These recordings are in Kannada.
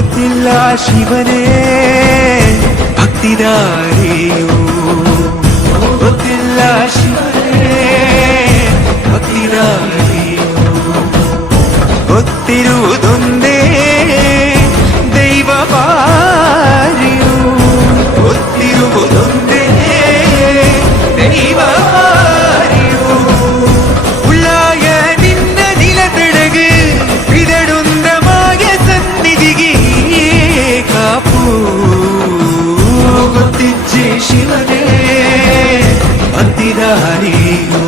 ಗೊತ್ತಿಲ್ಲ ಶಿವನೇ ಭಕ್ತಿದಾರಿಯು, ಗೊತ್ತಿಲ್ಲ ಶಿವನೇ ಭಕ್ತಿದಾರಿಯು, ಗೊತ್ತಿರುವುದೊಂದೇ ದೈವ ಪಾರಿಯು, ಗೊತ್ತಿರುವುದೊಂದೇ ದೈವ ಪಾರಿಯು. ಉಳ್ಳಾಯ ನಿನ್ನ ನಿಲತಡகு ಇದಡೊಂದ ಮಾಯ ಸನ್ನಿಧಿಗೆ ಕಾಪು, ಗೊತ್ತಿಜ್ಜೆ ಶಿವನೇ ಭಕ್ತಿದಾರಿಯು.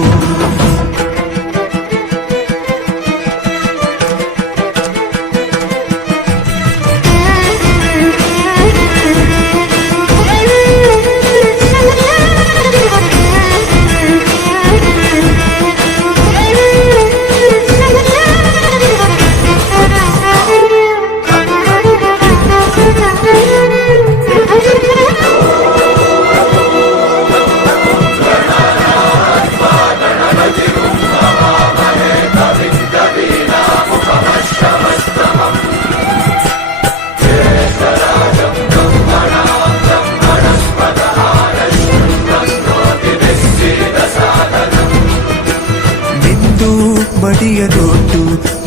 ಮಡಿಯದೊಟ್ಟು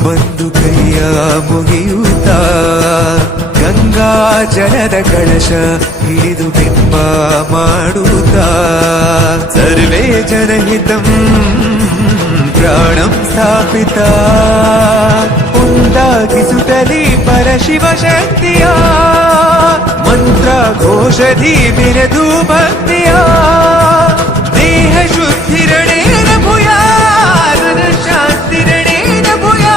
ಬಂದು ಕೈಯ ಮುಗಿಯುತ್ತ ಗಂಗಾ ಜಲದ ಕಳಶ ಹಿಡಿದು ಬಿಂಬ ಮಾಡುತ್ತ ಸರ್ವೇ ಜನಹಿತಂ ಪ್ರಾಣಂ ಸ್ಥಾಪಿತ ಉಂಟಾಗಿಸುತ್ತಲಿ ಪರಶಿವ ಶಕ್ತಿಯ ಮಂತ್ರ ಘೋಷಧಿ ಮೆರೆದು ಭಕ್ತಿಯ ದೇಹ ಶುದ್ಧಿರಣೇನ ಭೂಯಾ ಶಾಂತಿರಣೇನ ಭೂಯಾ.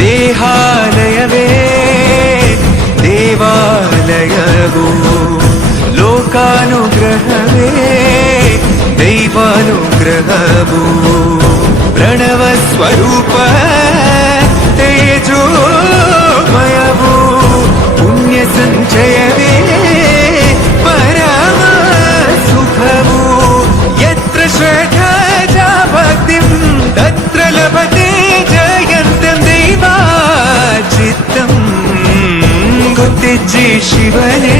ದೇಹಾಲಯವೇ ದೇವಾಲಯವು, ಲೋಕಾನುಗ್ರಹವೇ ದೈವಾನುಗ್ರಹವು, ಪ್ರಣವ ಸ್ವರೂಪ ತೇಜೋಮಯವು, ಪುಣ್ಯ ಸಂಚಯವೇ ಪರಮ ಸುಖವು. ಯತ್ರ ಶ್ರದ್ಧಾ ಚ ಭಕ್ತಿಂ ತತ್ರ ಲಭತೆ ಜಯಂತಂ ದೈವಾಚಿತ್ತಂ. ಗೊತ್ತಿಜ್ಜೆ ಶಿವನೇ